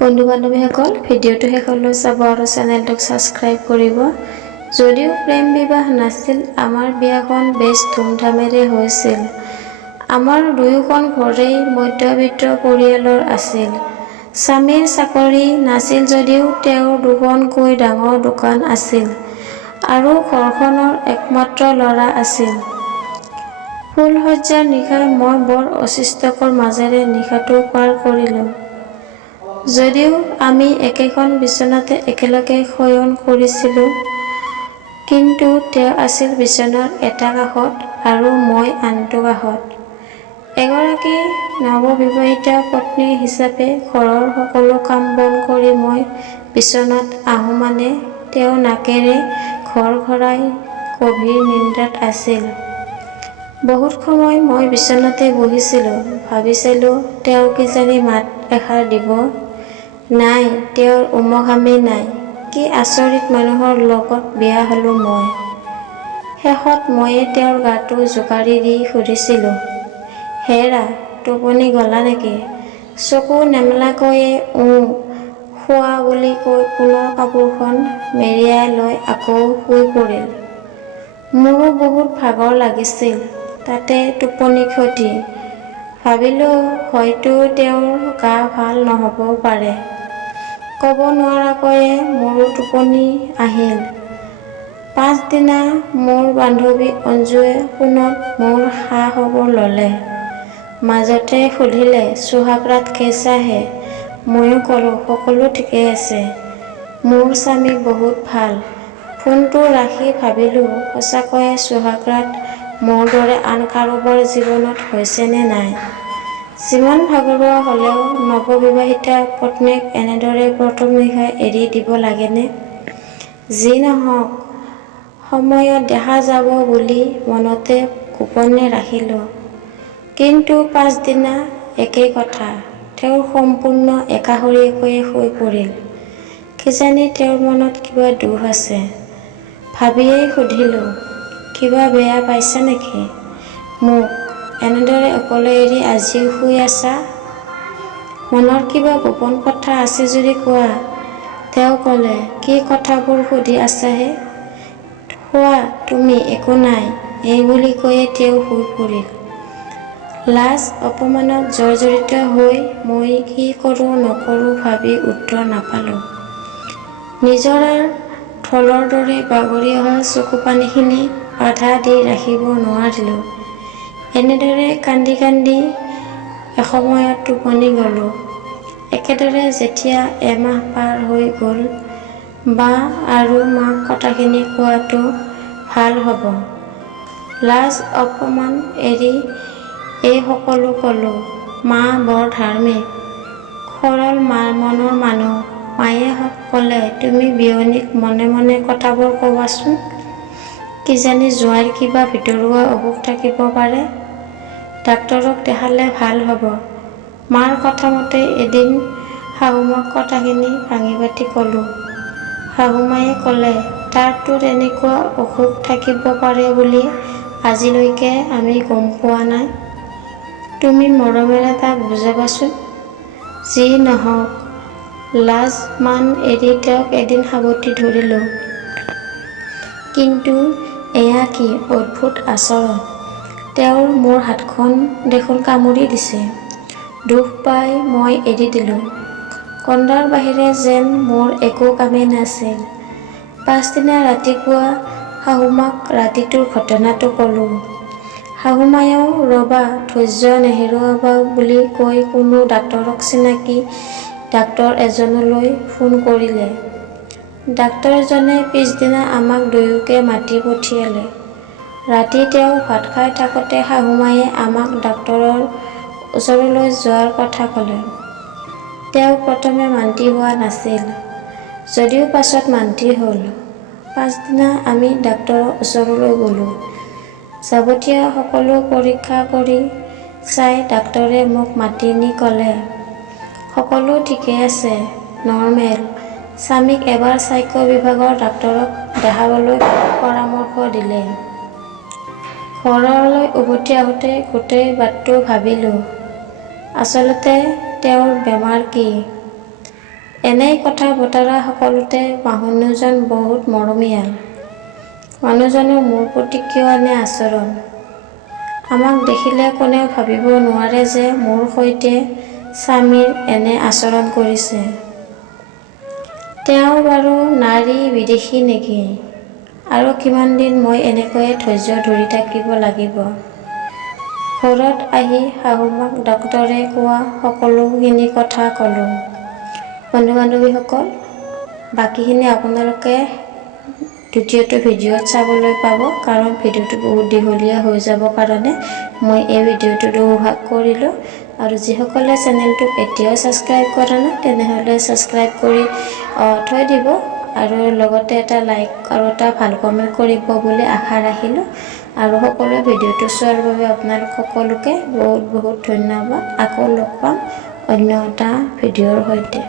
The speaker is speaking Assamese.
বন্ধু বান্ধৱীসকল ভিডিঅ'টো শেষলৈ চাব আৰু চেনেলটোক ছাবস্ক্ৰাইব কৰিব। যদিও প্ৰেম বিবাহ নাছিল, আমাৰ বিয়াখন বেছ ধুমধামেৰে হৈছিল। আমাৰ দুয়োখন ঘৰেই মধ্যবিত্ত পৰিয়ালৰ আছিল। স্বামীৰ চাকৰি নাছিল যদিও তেওঁৰ দুখনকৈ ডাঙৰ দোকান আছিল আৰু ঘৰখনৰ একমাত্ৰ ল'ৰা আছিল। ফুলসজ্জাৰ নিশা মই বৰ অস্বস্তিকৰ মাজেৰে নিশাটো পাৰ কৰিলোঁ। যদিও আমি একেখন বিচনাতে একেলগে শয়ন কৰিছিলোঁ, কিন্তু তেওঁ আছিল বিচনাৰ এটা কাষত আৰু মই আনটো কাষত। এগৰাকী নৱবিবাহিতা পত্নী হিচাপে ঘৰৰ সকলো কাম বন কৰি মই বিচনাত আহোঁ মানে তেওঁ নাকেৰে ঘৰ ঘৰাই গভীৰ নিদ্ৰাত আছিল। বহুত সময় মই বিচনাতে বহিছিলোঁ, ভাবিছিলোঁ তেওঁ কিজানি মাত এষাৰ দিব। নাই, তেওঁৰ উমঘামেই নাই। কি আচৰিত মানুহৰ লগত বিয়া হ'লোঁ মই। শেষত ময়ে তেওঁৰ গাটো জোকাৰি দি সুধিছিলোঁ, হেৰা, টোপনি গলা নেকি? চকু নেমেলাকৈয়ে শোৱা বুলি কৈ পুনৰ কাপোৰখন মেৰিয়াই লৈ আকৌ শুই পৰিল। মোৰো বহুত ভাগৰ লাগিছিল, তাতে টোপনি ক্ষতি। ভাবিলোঁ হয়তো তেওঁৰ গা ভাল নহ'বও পাৰে। ক'ব নোৱাৰাকৈয়ে মোৰো টোপনি আহিল। পাছদিনা মোৰ বান্ধৱী অঞ্জুৱে ফোনত মোৰ খা খবৰ ল'লে। মাজতে সুধিলে, সোহাগ ৰাত কেইছা হে? ময়ো ক'লোঁ, সকলো ঠিকেই আছে। মোৰ স্বামী বহুত ভাল। ফোনটো ৰাখি ভাবিলোঁ সঁচাকৈয়ে সোহাগ ৰাত মোৰ দৰে আন কাৰোবাৰ জীৱনত হৈছেনে নাই। যিমান ভাগৰুৱা হ'লেও নৱবিবাহিতা পত্নীক এনেদৰে প্ৰথম নিশা এৰি দিব লাগেনে? যি নহওক, সময়ত দেখা যাব বুলি মনতে গোপনে ৰাখিলোঁ। কিন্তু পাছদিনা একেই কথা, তেওঁ সম্পূৰ্ণ একাষৰীয়াকৈয়ে শুই পৰিল। কিজানি তেওঁৰ মনত কিবা দুখ আছে। ভাবিয়েই সুধিলোঁ, কিবা বেয়া পাইছা নেকি? মোক এনেদৰে অকলে এৰি আজিও শুই আছা? মনৰ কিবা গোপন কথা আছে যদি কোৱা। তেওঁ ক'লে, কি কথাবোৰ সুধি আছাহে? শুৱা তুমি, একো নাই। এইবুলি কৈয়ে তেওঁ শুই পৰিল। লাজ অপমানত জৰ্জৰিত হৈ মই কি কৰোঁ নকৰোঁ ভাবি উত্তৰ নাপালোঁ। নিজৰাৰ ঢলৰ দৰে বাগৰি অহা চকুপানীখিনি বাধা দি ৰাখিব নোৱাৰিলোঁ। এনেদৰে কান্দি কান্দি এসময়ত টোপনি গ'লোঁ। একেদৰে যেতিয়া এমাহ পাৰ হৈ গ'ল, বা আৰু মাক কথাখিনি কোৱাটো ভাল হ'ব। লাজ অপমান এৰি এই সকলো ক'লোঁ। মা বৰ ধাৰ্মিক, সৰল মনৰ মানুহ। মায়ে ক'লে, তুমি বিয়নীক মনে মনে কথাবোৰ ক'বাচোন। কিজানি জোঁৱাইৰ কিবা ভিতৰুৱা অসুখ থাকিব পাৰে। ডাক্তৰক দেখালে ভাল হ'ব। মাৰ কথামতে এদিন শাহুমাক কথাখিনি ভাঙি পাতি ক'লোঁ। শাহুমায়ে ক'লে, তাৰতো তেনেকুৱা অসুখ থাকিব পাৰে বুলি আজিলৈকে আমি গম পোৱা নাই। তুমি মৰমেৰে তাক বুজাবাচোন। যি নহওক, লাজ মান এৰি তেওঁক এদিন সাবটি ধৰিলোঁ। কিন্তু এয়া কি অদ্ভুত আচৰণ। তেওঁৰ মোৰ হাতখন দেখোন কামুৰি দিছে। দুখ পাই মই এৰি দিলোঁ। কন্দাৰ বাহিৰে যেন মোৰ একো কামেই নাছিল। পাছদিনা ৰাতিপুৱা শাহুমাক ৰাতিটোৰ ঘটনাটো ক'লোঁ। শাহুমায়েও ৰ'বা, ধৈৰ্য নেহেৰুৱাবা বুলি কৈ কোনো ডাক্তৰক চিনাকি ডাক্তৰ এজনলৈ ফোন কৰিলে। ডাক্তৰজনে পিছদিনা আমাক দুয়োকে মাতি পঠিয়ালে। ৰাতি তেওঁ ভাত খাই থাকোঁতে শাহুমায়ে আমাক ডাক্তৰৰ ওচৰলৈ যোৱাৰ কথা ক'লে। তেওঁ প্ৰথমে মান্তি হোৱা নাছিল, যদিও পাছত মান্তি হ'ল। পাছদিনা আমি ডাক্তৰৰ ওচৰলৈ গ'লোঁ। যাৱতীয় সকলো পৰীক্ষা কৰি চাই ডাক্তৰে মোক মাতি নি ক'লে, সকলো ঠিকেই আছে, নৰ্মেল। স্বামীক এবাৰ স্বাস্থ্য বিভাগৰ ডাক্তৰক দেখাবলৈ পৰামৰ্শ দিলে। ঘৰলৈ উভতি আহোঁতে গোটেই বাটটো ভাবিলোঁ, আচলতে তেওঁৰ বেমাৰ কি? এনেই কথা বতৰা সকলোতে মানুহজন বহুত মৰমীয়াল। মানুহজনৰ মোৰ প্ৰতি কিয় এনে আচৰণ? আমাক দেখিলে কোনেও ভাবিব নোৱাৰে যে মোৰ সৈতে স্বামীৰ এনে আচৰণ কৰিছে। তেওঁ বাৰু নাৰী বিদেশী নেকি? আৰু কিমান দিন মই এনেকৈয়ে ধৈৰ্য ধৰি থাকিব লাগিব? ঘৰত আহি শাহুমাক ডক্তৰে কোৱা সকলোখিনি কথা ক'লোঁ। বন্ধু-বান্ধৱীসকল, বাকীখিনি আপোনালোকে দ্বিতীয়টো ভিডিঅ'ত চাবলৈ পাব, কাৰণ ভিডিঅ'টো বহুত দীঘলীয়া হৈ যাব কাৰণে মই এই ভিডিঅ'টো দুভাগ কৰিলোঁ। আৰু যিসকলে চেনেলটোক এতিয়াও ছাবস্ক্ৰাইব কৰা নাই তেনেহ'লে ছাবস্ক্ৰাইব কৰি থৈ দিব আৰু লগতে এটা লাইক আৰু এটা ভাল কমেণ্ট কৰিব বুলি আশা ৰাখিলোঁ। আৰু সকলোৱে ভিডিঅ'টো চোৱাৰ বাবে আপোনালোক সকলোকে বহুত বহুত ধন্যবাদ। আকৌ লগ পাম অন্য এটা ভিডিঅ'ৰ সৈতে।